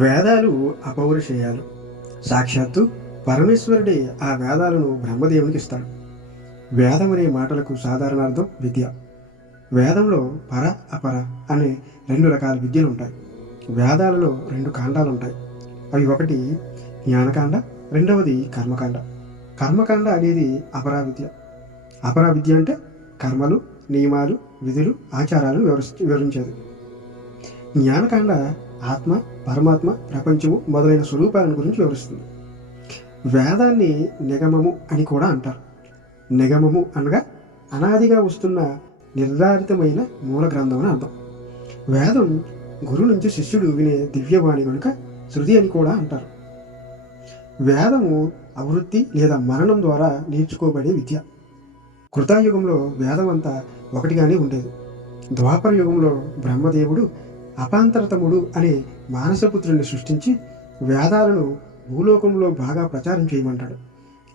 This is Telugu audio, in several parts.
వేదాలు అపౌరుషేయాలు. సాక్షాత్తు పరమేశ్వరుడే ఆ వేదాలను బ్రహ్మదేవునికి ఇస్తాడు. వేదం అనే మాటలకు సాధారణ అర్థం విద్య. వేదంలో పర అపర అనే రెండు రకాల విద్యలు ఉంటాయి. వేదాలలో రెండు కాండాలు ఉంటాయి. అవి ఒకటి జ్ఞానకాండ, రెండవది కర్మకాండ. కర్మకాండ అనేది అపరా విద్య. అపరా విద్య అంటే కర్మలు, నియమాలు, విధులు, ఆచారాలను వివరించేది. జ్ఞానకాండ ఆత్మ, పరమాత్మ, ప్రపంచము మొదలైన స్వరూపాలను గురించి వివరిస్తుంది. వేదాన్ని నిగమము అని కూడా అంటారు. నిగమము అనగా అనాదిగా వస్తున్న నిర్ధారితమైన మూల గ్రంథం అని అర్థం. వేదం గురువు నుంచి శిష్యుడు వినే దివ్యవాణి కనుక శృతి అని కూడా అంటారు. వేదము అవృత్తి లేదా మరణం ద్వారా నేర్చుకోబడే విద్య. కృతాయుగంలో వేదం అంతా ఒకటిగానే ఉండేది. ద్వాపర యుగంలో బ్రహ్మదేవుడు అపాంతరతముడు అనే మానసపుత్రుని సృష్టించి వేదాలను భూలోకంలో బాగా ప్రచారం చేయమంటాడు.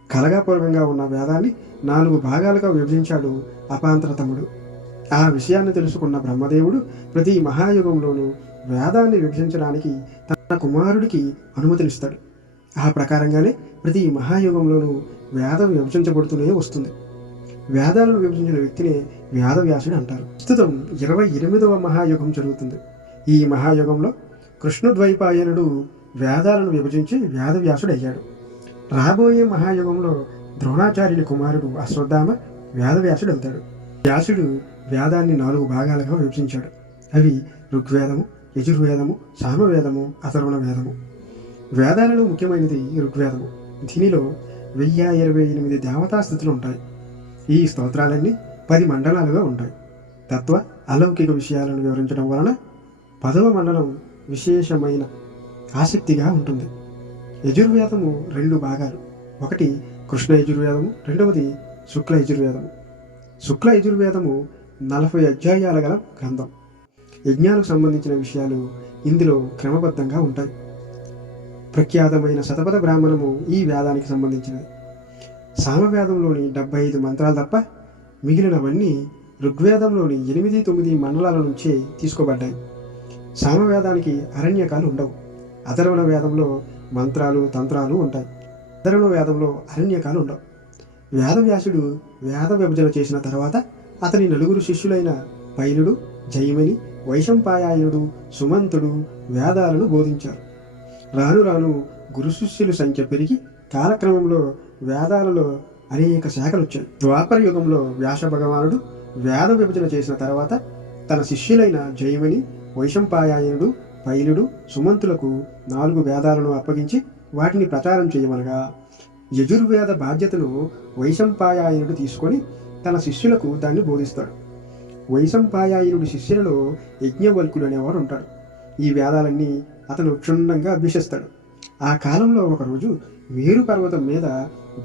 కలగాపూర్వకంగా ఉన్న వేదాన్ని 4 భాగాలుగా విభజించాడు అపాంతరతముడు. ఆ విషయాన్ని తెలుసుకున్న బ్రహ్మదేవుడు ప్రతి మహాయుగంలోనూ వేదాన్ని విభజించడానికి తన కుమారుడికి అనుమతినిస్తాడు. ఆ ప్రకారంగానే ప్రతి మహాయుగంలోనూ వేదం విభజించబడుతూనే వస్తుంది. వేదాలను విభజించిన వ్యక్తినే వేదవ్యాసుడు అంటారు. ప్రస్తుతం 28వ మహాయుగం జరుగుతుంది. ఈ మహాయుగంలో కృష్ణద్వైపాయనుడు వేదాలను విభజించి వేదవ్యాసుడు అయ్యాడు. రాబోయే మహాయుగంలో ద్రోణాచార్యుని కుమారుడు అశ్వత్థామ వేదవ్యాసుడు అవుతాడు. వ్యాసుడు వేదాన్ని 4 భాగాలుగా విభజించాడు. అవి ఋగ్వేదము, యజుర్వేదము, సామవేదము, అథర్వణ వేదము. వేదాలలో ముఖ్యమైనది ఋగ్వేదము. దీనిలో 1028 దేవతా స్థుతులు ఉంటాయి. ఈ స్తోత్రాలన్నీ 10 మండలాలుగా ఉంటాయి. తత్వ అలౌకిక విషయాలను వివరించడం వలన 10వ మండలం విశేషమైన ఆసక్తిగా ఉంటుంది. యజుర్వేదము 2 భాగాలు. ఒకటి కృష్ణ యజుర్వేదము, రెండవది శుక్ల యజుర్వేదము. శుక్ల యజుర్వేదము 40 అధ్యాయాల గల గ్రంథం. యజ్ఞాలకు సంబంధించిన విషయాలు ఇందులో క్రమబద్ధంగా ఉంటాయి. ప్రఖ్యాతమైన శతపథ బ్రాహ్మణము ఈ వేదానికి సంబంధించినది. సామవేదంలోని 75 మంత్రాలు తప్ప మిగిలినవన్నీ ఋగ్వేదంలోని 8, 9 మండలాల నుంచే తీసుకోబడ్డాయి. సామవేదానికి అరణ్యకాలు ఉండవు. అథర్వణ వేదంలో మంత్రాలు, తంత్రాలు ఉంటాయి. అథర్వణ వేదంలో అరణ్యకాలు ఉండవు. వేదవ్యాసుడు వేద విభజన చేసిన తర్వాత అతని 4 శిష్యులైన పైలుడు, జైమిని, వైశంపాయనుడు, సుమంతుడు వేదాలను బోధించారు. రాను రాను గురు శిష్యుల సంఖ్య పెరిగి కాలక్రమంలో వేదాలలో అనేక శాఖలు వచ్చాయి. ద్వాపర యుగంలో వ్యాస భగవానుడు వేద విభజన చేసిన తర్వాత తన శిష్యులైన జైమిని, వైశంపాయనుడు, పైలుడు, సుమంతులకు 4 వేదాలను అప్పగించి వాటిని ప్రచారం చేయమనగా యజుర్వేద బాధ్యతను వైశంపాయనుడు తీసుకొని తన శిష్యులకు దాన్ని బోధిస్తాడు. వైశంపాయనుడి శిష్యులలో యజ్ఞవల్కుడు అనేవాడు ఉంటాడు. ఈ వేదాలన్నీ అతను క్షుణ్ణంగా అభ్యసిస్తాడు. ఆ కాలంలో ఒకరోజు మేరు పర్వతం మీద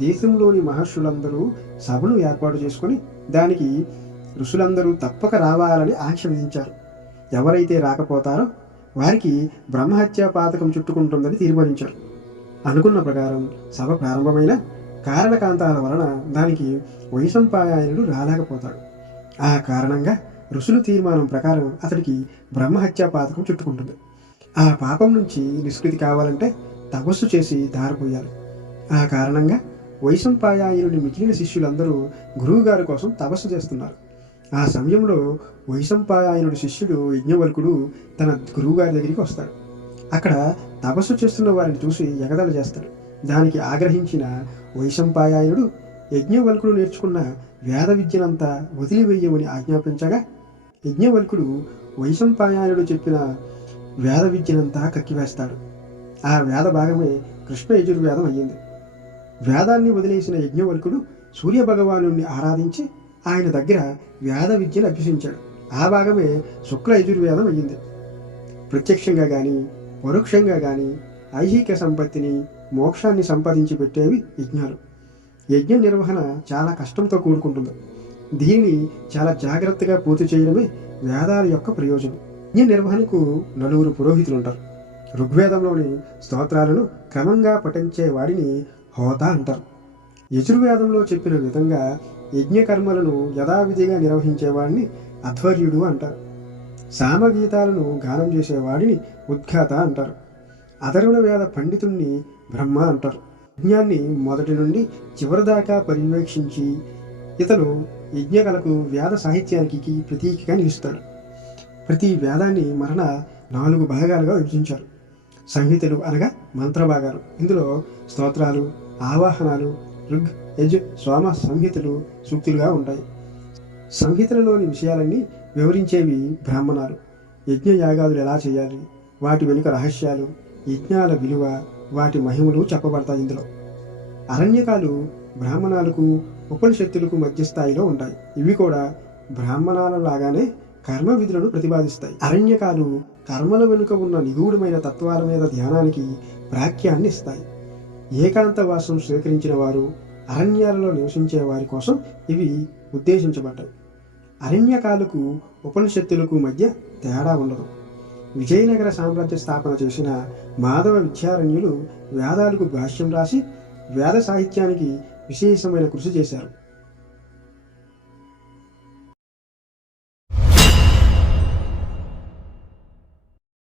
దేశంలోని మహర్షులందరూ సభను ఏర్పాటు చేసుకొని దానికి ఋషులందరూ తప్పక రావాలని ఆంక్ష విధించారు. ఎవరైతే రాకపోతారో వారికి బ్రహ్మహత్యా పాతకం చుట్టుకుంటుందని తీర్మానించారు. అనుకున్న ప్రకారం సభ ప్రారంభమైన కారణకాంతాల వలన దానికి వైశంపాయనుడు రాలేకపోతాడు. ఆ కారణంగా ఋషుల తీర్మానం ప్రకారం అతడికి బ్రహ్మహత్యా పాతకం చుట్టుకుంటుంది. ఆ పాపం నుంచి నిష్కృతి కావాలంటే తపస్సు చేసి దారిపోయాలి. ఆ కారణంగా వైశంపాయనుడి మిగిలిన శిష్యులందరూ గురువుగారి కోసం తపస్సు చేస్తున్నారు. ఆ సమయంలో వైశంపాయనుడి శిష్యుడు యజ్ఞవల్కుడు తన గురువుగారి దగ్గరికి వస్తాడు. అక్కడ తపస్సు చేస్తున్న వారిని చూసి ఎగతాళి చేస్తాడు. దానికి ఆగ్రహించిన వైశంపాయనుడు యజ్ఞవల్కుడు నేర్చుకున్న వేద విద్యనంతా వదిలివేయమని ఆజ్ఞాపించగా యజ్ఞవల్కుడు వైశంపాయనుడు చెప్పిన వేద విద్యనంతా కక్కివేస్తాడు. ఆ వేద భాగమే కృష్ణ యజుర్వేదం అయ్యింది. వేదాన్ని వదిలేసిన యజ్ఞవల్కుడు సూర్యభగవాను ఆరాధించి ఆయన దగ్గర వేద విద్యను అభ్యసించాడు. ఆ భాగమే శుక్ల యజుర్వేదం అయ్యింది. ప్రత్యక్షంగా కానీ పరోక్షంగా కానీ ఐహిక సంపత్తిని, మోక్షాన్ని సంపాదించి పెట్టేవి యజ్ఞాలు. యజ్ఞ నిర్వహణ చాలా కష్టంతో కూడుకుంటుంది. దీనిని చాలా జాగ్రత్తగా పూర్తి చేయడమే వేదాల యొక్క ప్రయోజనం. యజ్ఞ నిర్వహణకు 4 పురోహితులు ఉంటారు. ఋగ్వేదంలోని స్తోత్రాలను క్రమంగా పఠించే వాడిని హోత అంటారు. యజుర్వేదంలో చెప్పిన విధంగా యజ్ఞకర్మలను యథావిధిగా నిర్వహించేవాడిని అధ్వర్యుడు అంటారు. సామగీతాలను గానం చేసేవాడిని ఉద్ఘాత అంటారు. అధర్వణ వేద పండితుణ్ణి బ్రహ్మ అంటారు. యజ్ఞాన్ని మొదటి నుండి చివరి దాకా పర్యవేక్షించి ఇతను యజ్ఞకళకు వేద సాహిత్యానికి ప్రతీకగా నిలుస్తాడు. ప్రతి వేదాన్ని మరణ 4 భాగాలుగా విభజించారు. సంహితలు అనగా మంత్ర భాగాలు. ఇందులో స్తోత్రాలు, ఆవాహనాలు, ఋగ్, యజు, సోమ సంహితలు సూక్తులుగా ఉంటాయి. సంహితలలోని విషయాలన్నీ వివరించేవి బ్రాహ్మణాలు. యజ్ఞ యాగాదులు ఎలా చేయాలి, వాటి వెనుక రహస్యాలు, యజ్ఞాల విలువ, వాటి మహిమలు చెప్పబడతాయి ఇందులో. అరణ్యకాలు బ్రాహ్మణాలకు ఉపనిషత్తులకు మధ్య స్థాయిలో ఉంటాయి. ఇవి కూడా బ్రాహ్మణాల లాగానే కర్మ విధులను ప్రతిపాదిస్తాయి. అరణ్యకాలు కర్మల వెనుక ఉన్న నిగూఢమైన తత్వాల మీద ధ్యానానికి ప్రాఖ్యాన్ని ఇస్తాయి. ఏకాంతవాసం స్వీకరించిన వారు, అరణ్యాలలో నివసించే వారి కోసం ఇవి ఉద్దేశించబడ్డాయి. అరణ్యకాలకు ఉపనిషత్తులకు మధ్య తేడా ఉండదు. విజయనగర సామ్రాజ్య స్థాపన చేసిన మాధవ విద్యారణ్యులు వేదాలకు భాష్యం రాసి వేద సాహిత్యానికి విశేషమైన కృషి చేశారు.